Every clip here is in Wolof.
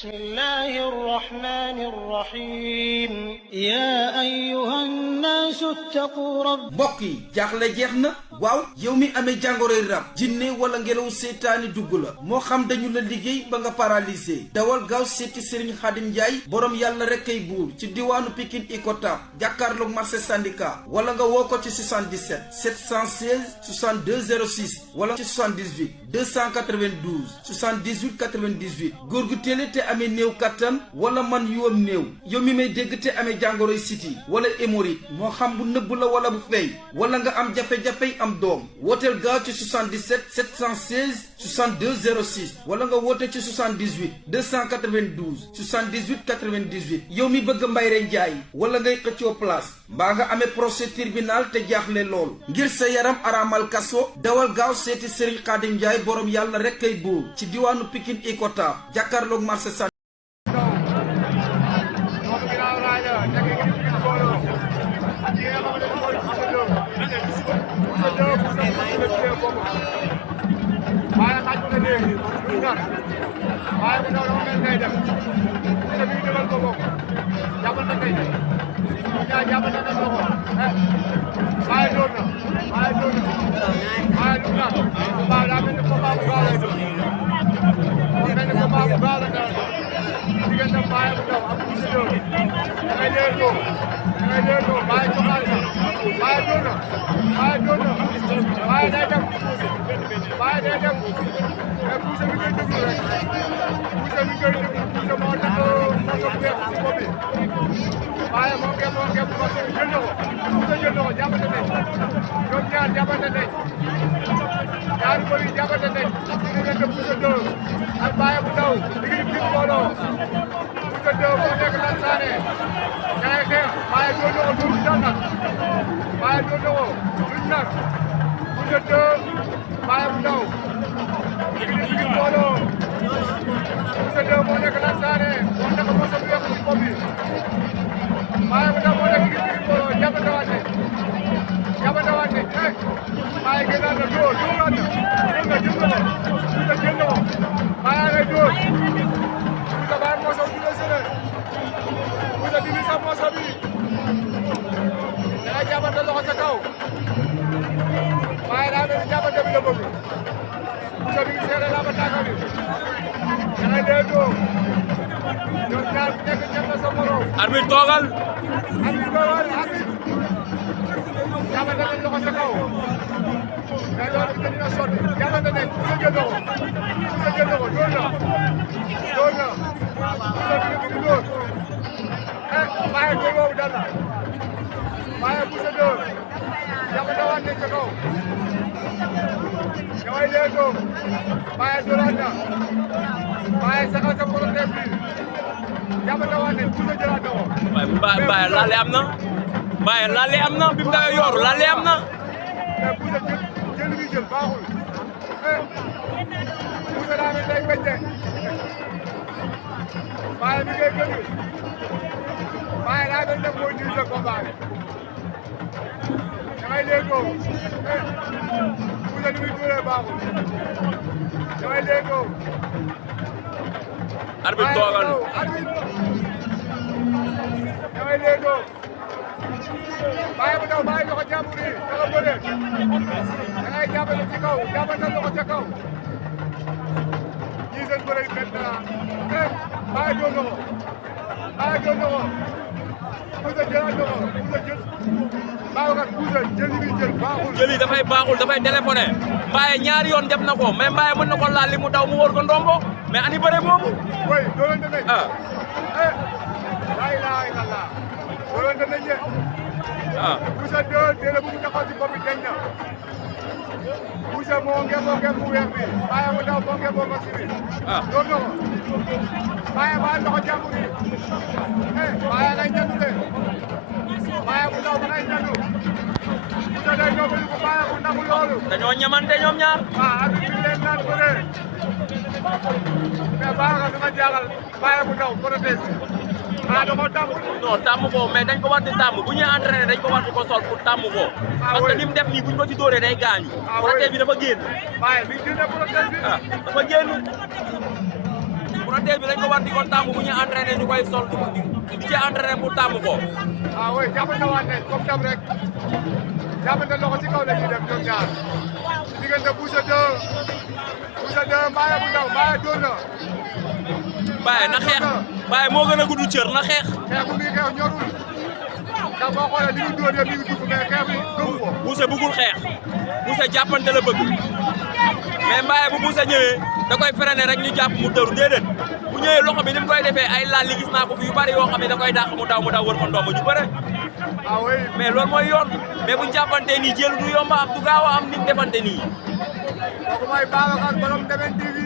بسم الله الرحمن الرحيم يا أيها الناس اتقوا رب mbokk yi jaaxle jeex na waaw yow mi amee jàngoroy rab jinne wala ngelaw seetaani dugg la moo xam dañu la liggéey ba nga paralysé dawal gaaw seeti Serigne Khadim Ndiaye borom yàlla rek kay buur ci diwaanu Pikine Icotaf jàkkaarloog marché syndicat wala nga woo ko ci 77 716 62 06 wala ci 78 292 78 98 góor gu télé te amee néew kattan wala man yuwam néew yow mi may dégg te amee jàngoroy siti wala hémorroïde moo xam bu nëbb la wala bu feeñ wala nga am jafe-jafey am doom wooteel gaaw ci 77 716 62 06 wala nga woote ci 78 292 78 98 yow mi bëgg Mbayre Njaay wala ngay xëccoo place mbaa nga amee procès tribunal te jaaxle lool ngir sa yaram araamal kaso dawal gaaw seeti Serigne Khadim Ndiaye borom yàlla rek kay buur ci diwaanu Pikine Icotaf jàkkaarloog marché san arbitre toogal Mbaye laale am na Mbaye laale am na bi mu dawee yor laale am na arbitre toogal Baye bu ndaw baye loxo jàmbur yi dafa bëre da ngay jàppale ci kaw jàppale loxo ca kaw ñii seen bëre yi benn la baye doon loxo Boucher jëlaat loxo Boucher jël Babacar Boucher jël li jël baaxul jëli dafay baaxul dafay téléphoné Mbaye ñaari yoon def na ko mais Mbaye mën na ko laal li mu daw mu wóor ko ndombo mais ani bëre boobu way doolante nañ la ilaha illallah doolante nañ Boucher déedéet bu mu taxaw ci bopp bi dañ na Boucher moo ngeen mu weex bi Baye mu daw moo ngeen ko ci bi doon na ko Baye ba loxo jàmbur yi Baye ngay ñandu de Baye mu daw ngay ñandu Boucher day ñëw ko Baye mu nangu loolu dañoo ñamante ñoom ñaar arbitre bi leen naan bëre mais Baye dama jaaxal Baye mu daw protège da ko tàmm non tàmm ko mais dañ ko war di tàmm bu ñuy entraîné dañ ko war di ko sol pour tàmm ko parce que li mu def nii buñ ko ci dóoree day gaañu protège bi dafa génn waaye bi génn protège bi dafa génn protège bi dañ ko war di ko tàmm bu ñu entraîné ñu koy sol ci entraîné mu tàmm ko. ah oui jàppante waat nañ comme tam rek jàppante loxo ci kaw la ñuy def ñoom ñaar diggante Boucher 2 Mbaye bu ndaw Mbaye dóor na. Mbaye na xeex Mbaye moo gën a gudd cër na xeex. xeex bu muy xeex ñorul ndax boo xoolee li mu dóor yëpp mi ngi dugg mais xeex bi gëmu ko. Boucher bëggul xeex Boucher jàppante la bëgg mais Mbaye bu Boucher ñëwee da koy freiné rek ñu jàpp mu tëru déedéet bu ñëwee loxo bi ni mu koy defee ay laal li gis naa ko fi yu bari yoo xam ne da koy dàq mu daw wër ko ndomb ñu bëre. ah oui mais loolu mooy yoon mais bu ñu jàppante nii jël du yomb am du gaaw a am ni ñu defante nii. kooku mooy Babacar borom Ndeben TV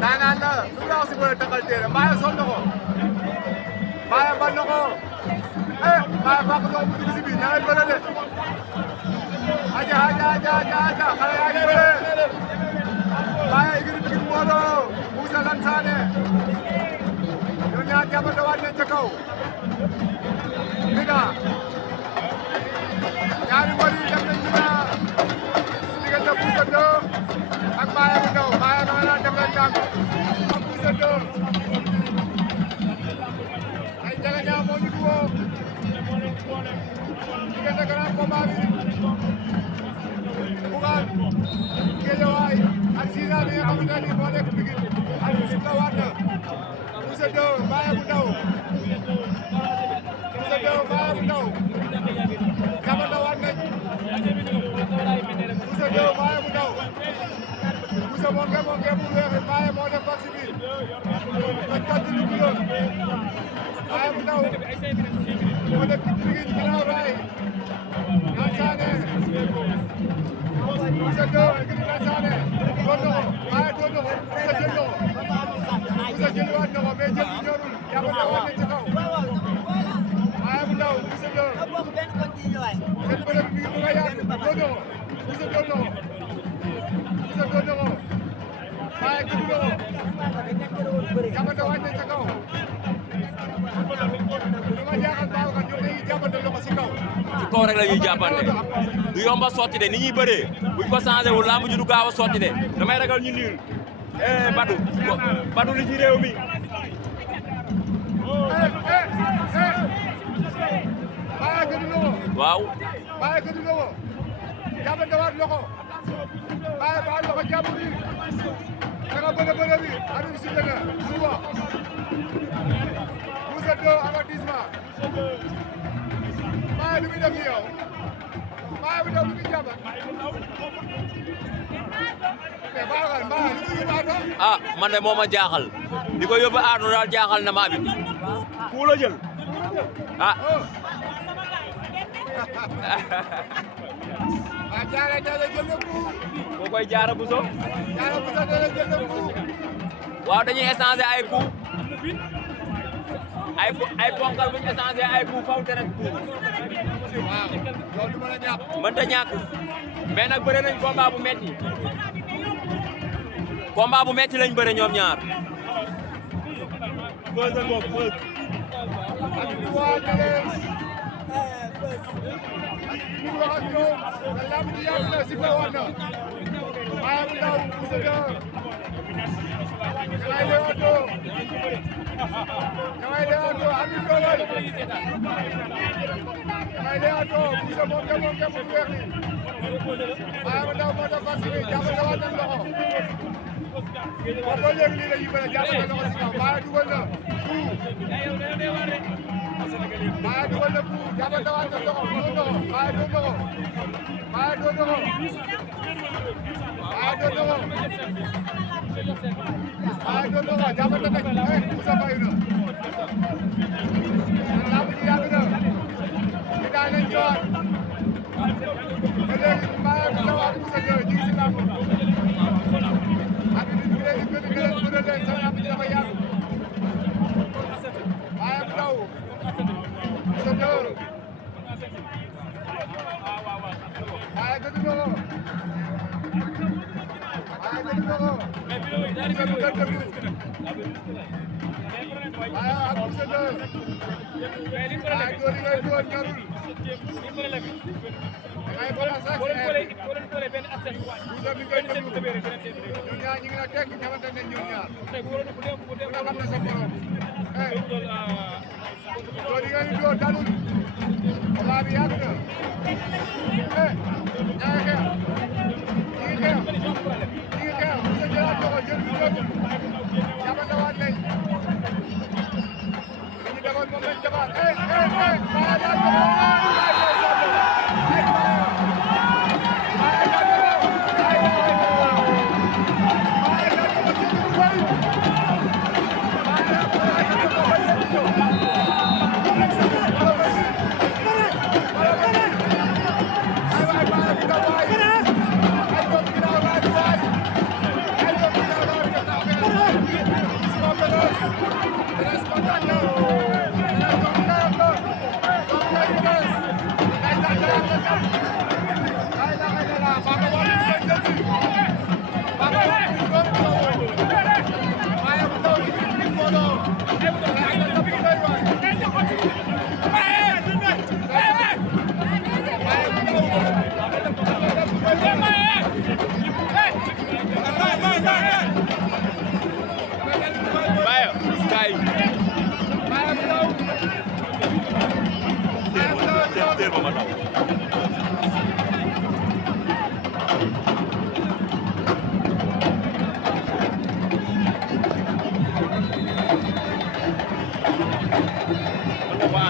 daanaan la lu la wax si bëre taxal téere Mbaye sol na ko Mbaye bal na ko Mbaye fàq na ko mu dugg si biir ñaari bëre de aja xale yaa ngi bëre Mbaye igiri bigi Modou Boucher Lansane ñoom ñaar jàppante waat nañ ca kaw Mina ñaari mbër yi dem nañ Mina diggante Boucher 2 ak Mbaye bu ndaw Mbaye ma nga naan def leen tànk ak Boucher 2 ay Ndiaga Niang moo ñu di woo diggante grand combat bi Bougane Guédiawaye ak Ziza bi nga xamante ne moo nekk Pikine ak Sifla waat na Boucher 2 Mbaye bu ndaw Boucher 2 Mbaye bu ndaw jàppante waat nañ Boucher 2 Mbaye bu ndaw Boucher moo ngeem bu weex Mbaye moo def vaccin bi nga kàddu lu kilo Mbaye bu ndaw moo def Pikine ginnaaw raay Lansane Boucher 2 écurie Lansane doon na ko Mbaye doon na ko Boucher jël na ko Boucher jëliwaat na ko mais jël bi ñorul jàppante waat nañ ci kaw Mbaye bu ndaw Boucher 2 seen bëre bi mi ngi bëgg a yaatu doon na ko Boucher doon na ko Boucher doon na ko Mbaye gëdd na ko jàppante waat nañ ci kaw dama jaaxal Babacar ñoom dañuy jàppante loxo si kaw. ci kaw rek la ñuy jàppante du yomba sotti de ni ñuy bëree buñ ko changé wul lamb ji du gaaw a sotti de damay ragal ñu niil Badou li ci réew mi. Mbaye gëdd na ko. waaw. Mbaye gëdd na ko jàppante waat loxo Mbaye baal loxo jàpp bi danga bëre bi arbitre si la lu wax Boucher 2 avertissement Mbaye lu muy def ni yow Mbaye bu def lu muy jàpp mais Babacar Mbaye lu muy yóbbu ah man de moo ma jaaxal li ko yóbbu aanu daal jaaxal na ma bi ku la jël ah. ah Diarra jël na coup. koo koy Diarra Bousso. Diarra Bousso jël na coup. waaw dañuy échanger ay coup ay ponkal bu ñu échanger ay coup faw te rek coup. waaw loolu du mën a ñàkk. mënta ñàkk mais nag bëre nañ combat bu metti combat bu metti lañ bëre ñoom ñaar. Feuz a ngoog Feuz. ñu wax ak ñoom nga lamb ji yàgg na si kaw na Mbaye bu ndaw Boucher 2 ñangay leewatoo ñangay leewatoo am ñu doolal ñangay leewatoo Boucher moom ke bu weex ni Mbaye bu ndaw moo def vaccin bi jàppale waat nañ loxo boobu ba léegi lii la ñuy bëre jàppale loxo si kaw Mbaye dugal na Mbaye dugal na coup jàppante waat na loxo doon na ko Mbaye doon na ko Mbaye doon na ko Mbaye doon na ko Mbaye doon na ko jàppante nañ Boucher fayu na lamb ji yàgg na ñu daan nañ ñëwaat ba léegi Mbaye bu ndaw ak Boucher 2 ñu ngi si lamb ak nit ñi léegi bëri leen sa lamb ji dafa yàgg Mbaye bu ndaw Boucher 2 Mbaye gëdd na ko Mbaye gëdd na ko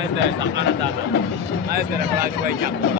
ASC sax en attendant ASC rek balaa ñu koy ñàkk